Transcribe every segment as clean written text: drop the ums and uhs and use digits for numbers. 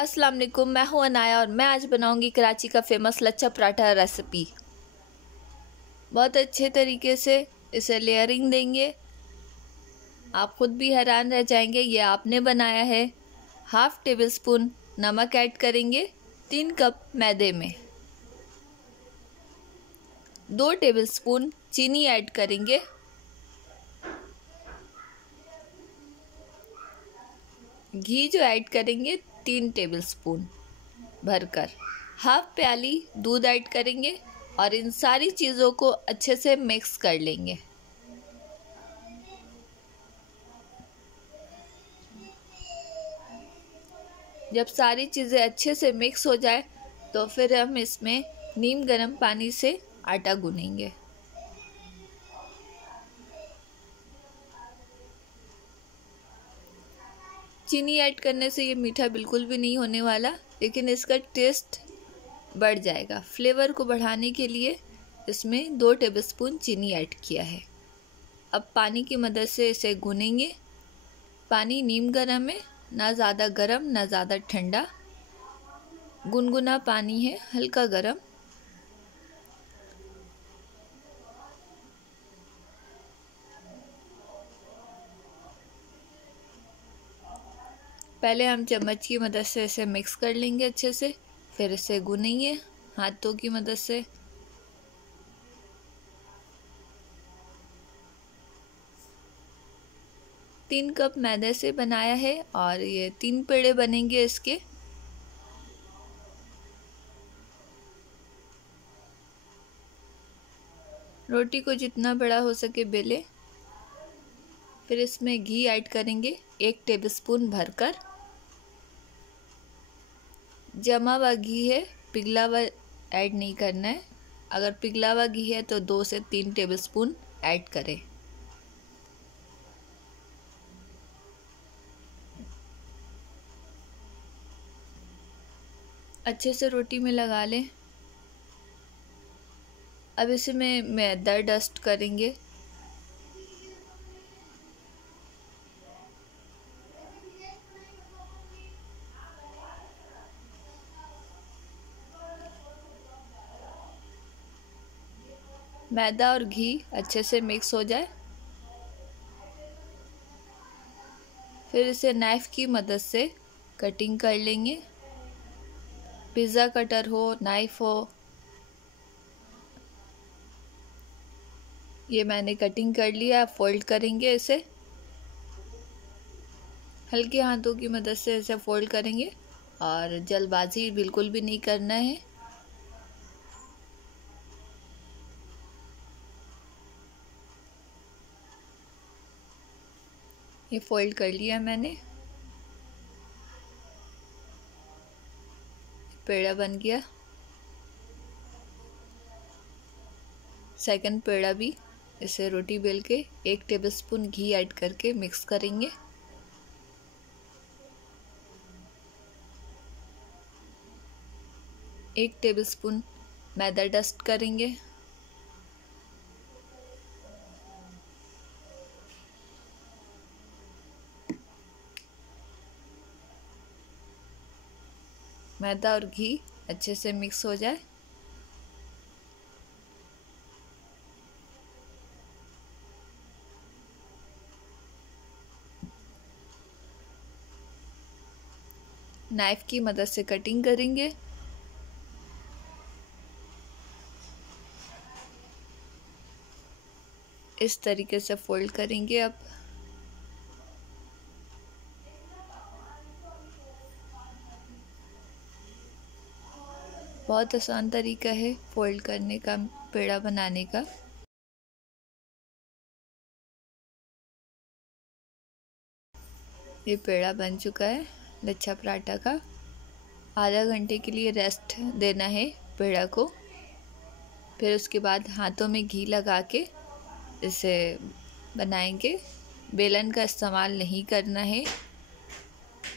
अस्सलाम वालेकुम, मैं हूं अनाया और मैं आज बनाऊंगी कराची का फेमस लच्छा पराठा रेसिपी। बहुत अच्छे तरीके से इसे लेयरिंग देंगे, आप खुद भी हैरान रह जाएंगे। ये आपने बनाया है। हाफ टेबल स्पून नमक ऐड करेंगे 3 कप मैदे में। 2 टेबल स्पून चीनी ऐड करेंगे। घी जो ऐड करेंगे 3 टेबल स्पून भरकर। हाफ प्याली दूध ऐड करेंगे और इन सारी चीज़ों को अच्छे से मिक्स कर लेंगे। जब सारी चीज़ें अच्छे से मिक्स हो जाए तो फिर हम इसमें नीम गर्म पानी से आटा गूंथेंगे। चीनी ऐड करने से ये मीठा बिल्कुल भी नहीं होने वाला, लेकिन इसका टेस्ट बढ़ जाएगा। फ्लेवर को बढ़ाने के लिए इसमें 2 टेबलस्पून चीनी ऐड किया है। अब पानी की मदद से इसे गूनेंगे। पानी नीम गर्म है, ना ज़्यादा गर्म ना ज़्यादा ठंडा, गुनगुना पानी है, हल्का गर्म। पहले हम चम्मच की मदद से इसे मिक्स कर लेंगे अच्छे से, फिर इसे गूनेंगे हाथों की मदद से। तीन कप मैदे से बनाया है और ये 3 पेड़े बनेंगे इसके। रोटी को जितना बड़ा हो सके बेले। फिर इसमें घी ऐड करेंगे 1 टेबलस्पून भरकर। जमा हुआ घी है, पिघला हुआ ऐड नहीं करना है। अगर पिघला हुआ घी है तो 2 से 3 टेबलस्पून ऐड करें। अच्छे से रोटी में लगा लें। अब इसमें मैदा डस्ट करेंगे। मैदा और घी अच्छे से मिक्स हो जाए, फिर इसे नाइफ की मदद से कटिंग कर लेंगे। पिज़्ज़ा कटर हो, नाइफ हो। ये मैंने कटिंग कर लिया। फोल्ड करेंगे इसे, हल्के हाथों की मदद से इसे फोल्ड करेंगे और जल्दबाजी बिल्कुल भी नहीं करना है। ये फोल्ड कर लिया मैंने। पेड़ा बन गया। सेकंड पेड़ा भी इसे रोटी बेल के 1 टेबलस्पून घी ऐड करके मिक्स करेंगे। एक टेबलस्पून मैदा डस्ट करेंगे। मैदा और घी अच्छे से मिक्स हो जाए। नाइफ की मदद से कटिंग करेंगे। इस तरीके से फोल्ड करेंगे। अब बहुत आसान तरीका है फोल्ड करने का, पेड़ा बनाने का। ये पेड़ा बन चुका है लच्छा पराठा का। आधा घंटे के लिए रेस्ट देना है पेड़ा को। फिर उसके बाद हाथों में घी लगा के इसे बनाएंगे। बेलन का इस्तेमाल नहीं करना है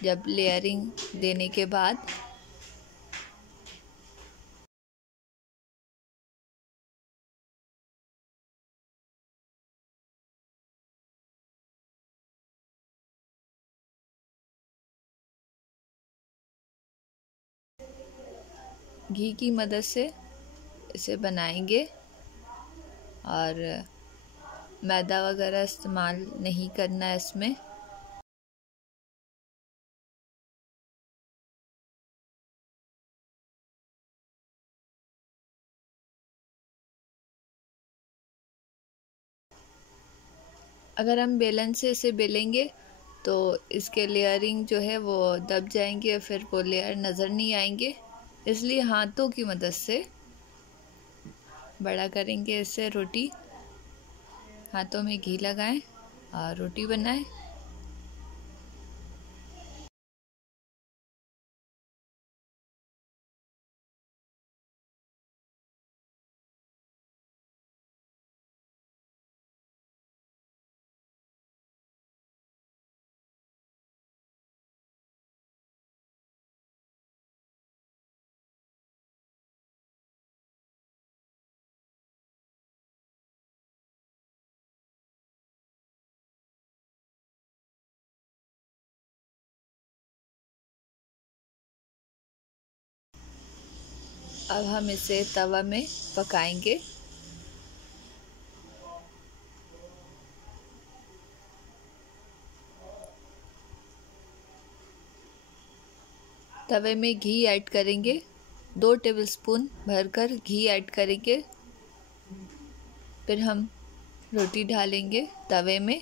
जब लेयरिंग देने के बाद। घी की मदद से इसे बनाएंगे और मैदा वगैरह इस्तेमाल नहीं करना है इसमें। अगर हम बेलन से इसे बेलेंगे तो इसके लेयरिंग जो है वो दब जाएंगे और फिर वो लेयर नज़र नहीं आएंगे, इसलिए हाथों की मदद से बड़ा करेंगे इससे रोटी। हाथों में घी लगाएं और रोटी बनाएं। अब हम इसे तवा में पकाएंगे। तवे में घी ऐड करेंगे, 2 टेबलस्पून भरकर घी ऐड करेंगे। फिर हम रोटी डालेंगे तवे में।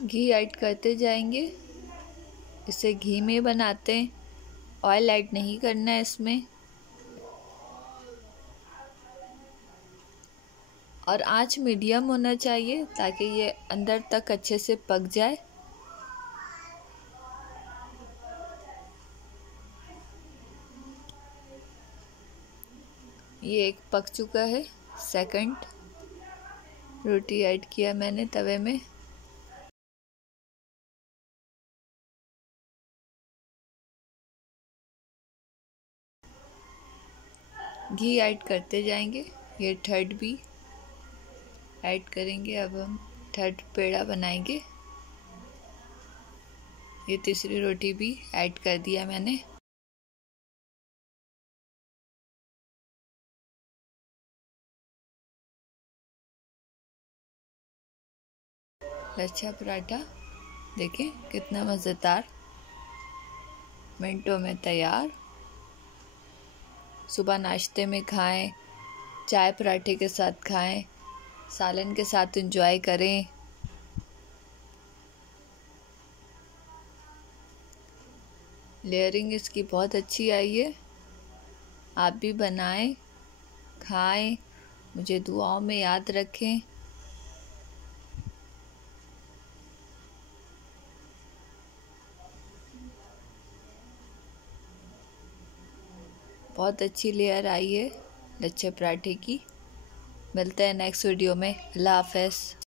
घी ऐड करते जाएंगे। इसे घी में बनाते हैं, ऑयल ऐड नहीं करना है इसमें। और आंच मीडियम होना चाहिए ताकि ये अंदर तक अच्छे से पक जाए। ये एक पक चुका है। सेकंड रोटी ऐड किया मैंने तवे में। घी ऐड करते जाएंगे। ये थर्ड भी ऐड करेंगे। अब हम थर्ड पेड़ा बनाएंगे। ये तीसरी रोटी भी ऐड कर दिया मैंने। लच्छा पराठा देखें कितना मज़ेदार, मिनटों में तैयार। सुबह नाश्ते में खाएं, चाय पराठे के साथ खाएं, सालन के साथ एंजॉय करें। लेयरिंग इसकी बहुत अच्छी आई है। आप भी बनाएं, खाएं, मुझे दुआओं में याद रखें। बहुत अच्छी लेयर आई है लच्छे पराठे की। मिलते हैं नेक्स्ट वीडियो में। अल्लाह हाफ़िज़।